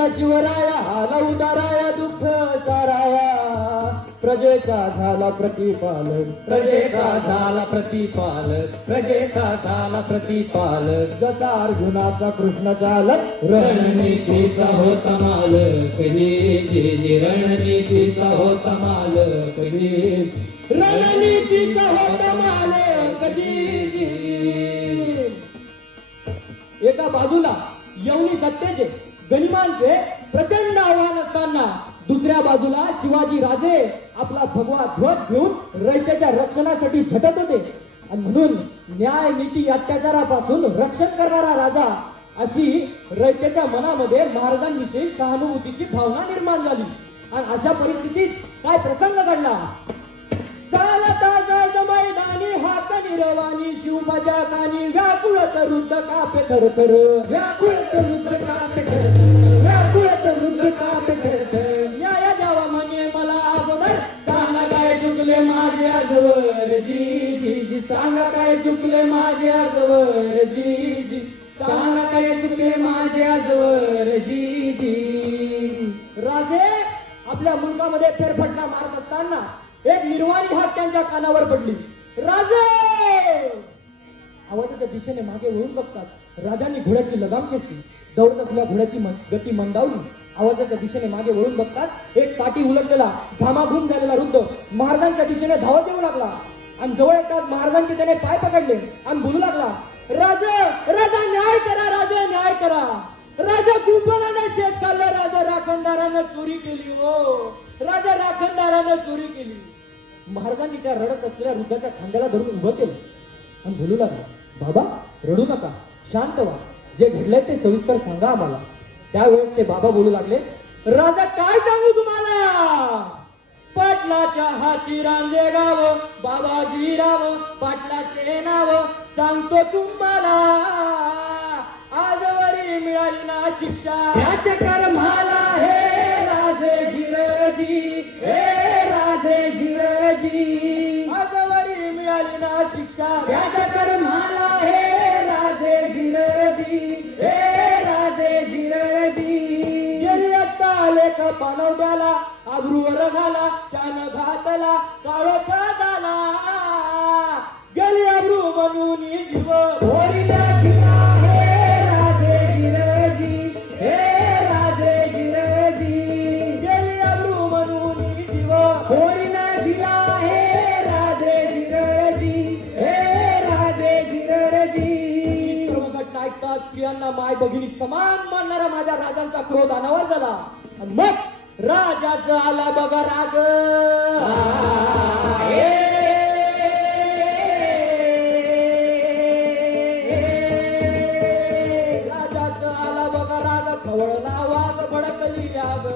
आमच्या शिवराया आला उदाराया दुःख साराया प्रजेचा झाला प्रतिपालक प्रजेचा झाला प्रतिपालक प्रजेचा झाला प्रतिपालक जसा अर्जुनाचा कृष्ण चालक रणनीतीचा होता मालक जी रणनीतीचा होता मालक जी रणनीतीचा होता मालक जी. एका बाजूला यवनी सत्तेचे गनिमांचे प्रचंड आव्हान असताना दुसऱ्या बाजूला शिवाजी राजे आपला भगवा ध्वज घेऊन रयतेच्या रक्षणासाठी झटत होते आणि म्हणून न्याय नीती अत्याचारापासून रक्षण करणारा राजा अशी रयतेच्या मनामध्ये महाराजांविषयी सहानुभूतीची भावना निर्माण झाली. आणि अशा परिस्थितीत काय प्रसंग घडला. चालता मैदानी हात निरवानी शिवबाच्या कानी व्याकुळ तरुद्ध कापे थरथर व्याकुळ तरुद्ध कापे थरथर व्याकुळ तरुद्ध कापे थरथर न्याय द्यावा म्हणे मला अगोदर सांगा काय चुकले माझे आजवर जी जी जी सांगा काय चुकले माझे आजवर जी जी सांगा काय चुकले माझे आजवर जी जी. राजे आपल्या मुलकामध्ये फेरफटका मारत असताना एक निर्वाणी हात त्यांच्या कानावर पडली. राजे आवाजाच्या दिशेने मागे वळून बघतात राजांनी घोड्याची लगाम खेचली. दौडत असलेल्या घोड्याची गती मंदावली. आवाजाच्या दिशेने मागे वळून बघतात एक साठी उलटलेला घामाघूम झालेला वृद्ध महाराजांच्या दिशेने धावत येऊ लागला आणि जवळ येतात महाराजांचे त्याने पाय पकडले आणि बोलू लागला. राजा राजा न्याय करा राजा न्याय करा. राजा गुंफाने शेत खाल्लं. राजा राखणदारानं चोरी केली हो. राजा राखणदारानं चोरी केली. महाराजांनी त्या रडत असलेल्या वृद्धाच्या खांद्याला धरून उभं केलं आणि बोलू लागला. बाबा रडू नका शांत व्हा. जे घडलंय ते सविस्तर सांगा आम्हाला. त्यावेळेस ते बाबा बोलू लागले. राजा काय सांगू तुम्हाला. पाटलाच्या हाती रांजे गाव बाबाजी राव पाटलाचे नाव सांगतो तुम्हाला. आजवरी मिळाली ना शिक्षा त्याच्या कर्माला हे राजे जिरजी हे राजे जिरजी आजवरी मिळाली ना शिक्षा त्याच्या कर्माला हे राजे जिरजी हे राजे जिरजी. गेली आता लेख पानवड्याला आबरूवर घाला त्यानं घातला काळोखा झाला. गेली आबरू म्हणून जीव होरीला दिला हे राजे जिरजी हे राजे जिरजी. गेली आबरू म्हणून जीव होरीला दिला हे राजे जिरजी हे राजे जिरजी. सर्व घटना ऐकताच स्त्रियांना माय भगिनी समान मानणारा माझ्या राजांचा क्रोध अनावर झाला आणि मग राजाचा आला बघा राग. राजाचा आला बघा राग. खवळला वाघ भडकली आग.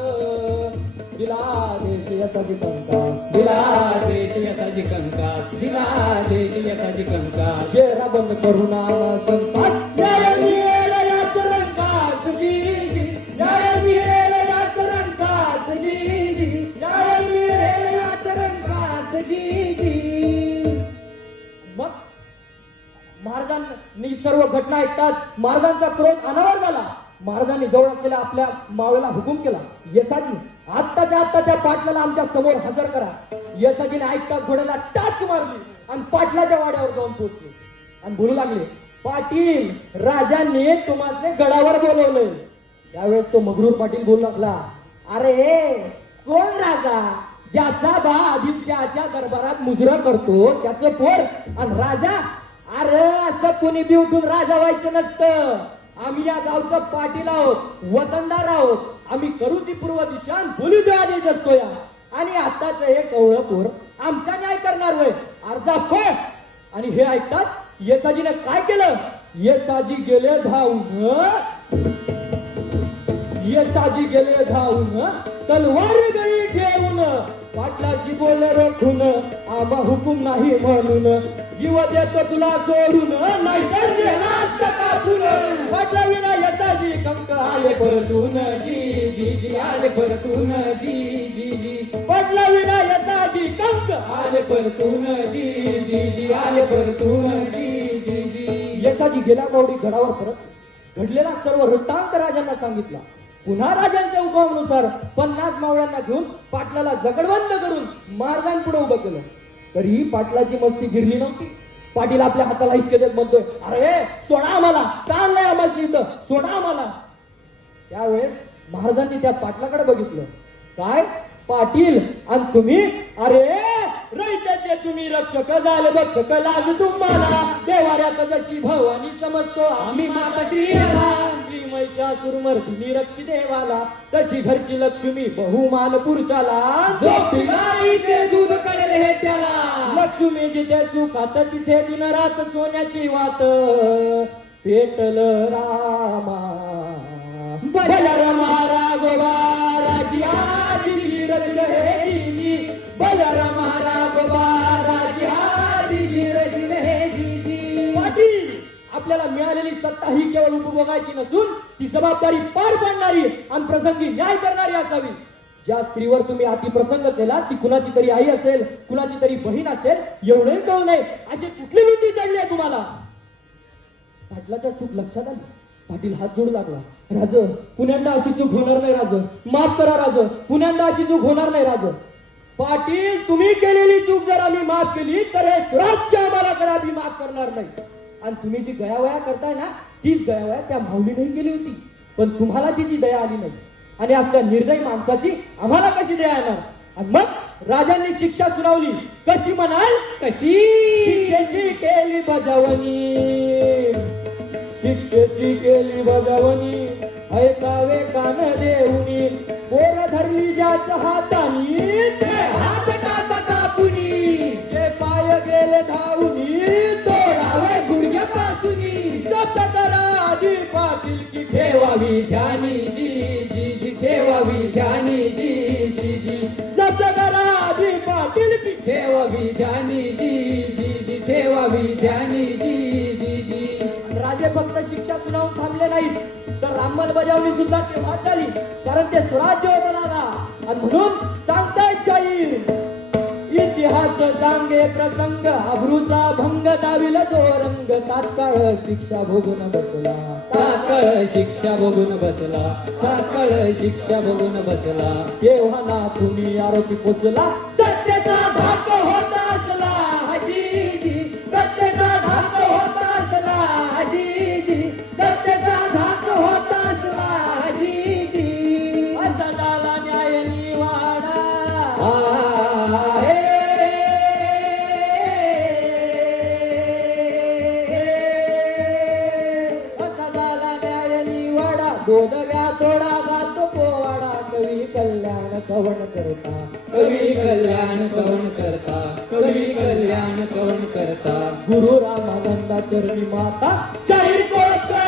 दिला देश यसाची कंकास दिला देश यसाची कंकास दिला देश यसाची कंकास. शेरा बंद करून आला संतास. न्याय मिळेल याच रंकास जी जी. न्याय मिळेल याच रंकास जी जी. न्याय मिळेल याच रंकास जी जी. मग महाराजांनी सर्व घटना ऐकताच महाराजांचा क्रोध अनावर झाला. महाराजांनी जवळ असलेल्या आपल्या मावळ्याला हुकूम केला. यसाजी आत्ताच्या आत्ता त्या पाटलाला आमच्या समोर हजर करा. यसाजीने ऐकताच घोड्याला टाच मारली आणि पाटलाच्या वाड्यावर जाऊन पोहोचले आणि बोलू लागले. पाटील राजांनी तुम्हाला गडावर बोलवलंय. त्यावेळेस तो मगरूर पाटील बोलू लागला. अरे कोण राजा ज्याचा बा आदिलशहाच्या दरबारात मुजरा करतो त्याचं पोर आणि राजा. अरे असं कोणी बी उठून राजा व्हायचं नसतं. आम्ही या गावचं पाटील आहोत वतनदार आहोत. आम्ही करू ती पूर्व दिशा बोलू दे आदेश असतो या. आणि आताच हे कवळं पोर आमचा न्याय करणार वय अर्जा फळ. आणि हे ऐकताच येसाजीने काय केलं. येसाजी गेले धावून. येसाजी गेले धावून तलवार गळी ठेवून. पाटलाशी बोल रोखून आम्हा हुकूम नाही म्हणून. जीव देतो तुला सोडून नाहीतर नेला असता कापून. पाटला विना यसाजी कंक आले परतून जी जी जी आले परतून जी जी जी. पाटला विना यसाजी कंक आले परतून जी जी जी आले परतून जी जी जी. यसाजी गेला मावडी गडावर परत घडलेला सर्व वृत्तांत राजांना सांगितला. पुन्हा राजांच्या हुकुमानुसार 50 मावळ्यांना घेऊन पाटलाला जगडबंद करून महाराजांपुढे उभं केलं. तरीही पाटलाची मस्ती जिरली नव्हती. पाटील आपल्या हाताला हिसके देत म्हणतोय, अरे सोडा आम्हाला, का नाही आम्हाला इथं, सोडा आम्हाला. त्यावेळेस महाराजांनी त्या पाटलाकडे बघितलं. काय पाटील आणि तुम्ही, अरे रैत्याचे तुम्ही रक्षक झाले भक्षक, लाज तुम्हाला देवाऱ्यात जशी भवानी समजतो आम्ही माता श्रीला, महिषासुर मर्दिनी रक्षी देवाला, तशी घरची लक्ष्मी बहुमान पुरुषाला, झोपीचे दूध कडले हे त्याला, लक्ष्मी जिथे सुखात तिथे दिन रात सोन्याची वात, पेटल रामा बल रमा राघवा राजी आजी रजल हे जीजी, बल रमा राघवा राजी आजी रजल हे जीजी. पाटील, आपल्याला मिळालेली सत्ता ही केवळ उपभोगायची नसून ती जबाबदारी पार पाडणारी आणि प्रसंगी न्याय करणारी असावी. ज्या स्त्रीवर तुम्ही अतिप्रसंग केला ती कुणाची तरी आई असेल, कुणाची तरी बहीण असेल, एवढंही कळू नये अशी कुठली बुद्धी चढली आहे तुम्हाला? पाटलाच्या चूक लक्षात आली. पाटील हात जोडू लागला. राज, पुण्यांदा अशी चूक होणार नाही राज, माफ करा राज, पुण्यांदा अशी चूक होणार नाही राज. पाटील, तुम्ही केलेली चूक जर आम्ही माफ केली तर हे स्वराज्य आम्हाला कदापि माफ करणार नाही. आणि तुम्ही जी गयावया करताय ना, तीच गयावया त्या माऊलीनेही केली होती, पण तुम्हाला तिची दया आली नाही. आणि असल्या निर्दयी माणसाची आम्हाला कशी दया येणार? आणि मग राजांनी शिक्षा सुनावली. कशी म्हणाल? कशी? शिक्षेची केली बजावणी, शिक्षेची केली बजावणी, ऐकावे कान देऊनी, पोर धरली ज्याच्या हातानी, ते हात टाका कापुनी, जे पाय गेले धावूनी, तोडावे गुडघ्यापासूनी, जप्त करा आधी पाटील की ठेवावी ध्यानी जी जी जी, ठेवावी ध्यानी जी जी जी, जप्त करा आधी पाटील की. ठेवावी ध्यानी जी जी जी, ठेवावी ध्यानी जी जी जी. राजे फक्त शिक्षा सुनावून थांबले नाहीत, तर अंमलबजावणी सुद्धा तेव्हा झाली, कारण ते स्वराज्य होतं दादा. आणि म्हणून सांगतायत शाहीर, इतिहास सांगे प्रसंग, अब्रूचा भंग दाविल जो रंग, तात्काळ शिक्षा भोगून बसला, तात्काळ शिक्षा बघून बसला, तात्काळ शिक्षा बघून बसला. तेव्हा ना तुम्ही आरोपी पोचला, सत्याचा धाक होत असला हजीजी, सत्याचा धाक होत असला हजीजी, सत्याचा धाक होत असला हजीजी. असा झाला न्याय निवाडा, असा झाला न्याय निवाडा, गोदग्या तोडा गातो पोवाडा, कवी कल्याण कवण करता, कवी कल्याण कवन करता, कवी कल्याण कवन करता. गुरु रामानंदा चरणी माता शाहीर कोळकर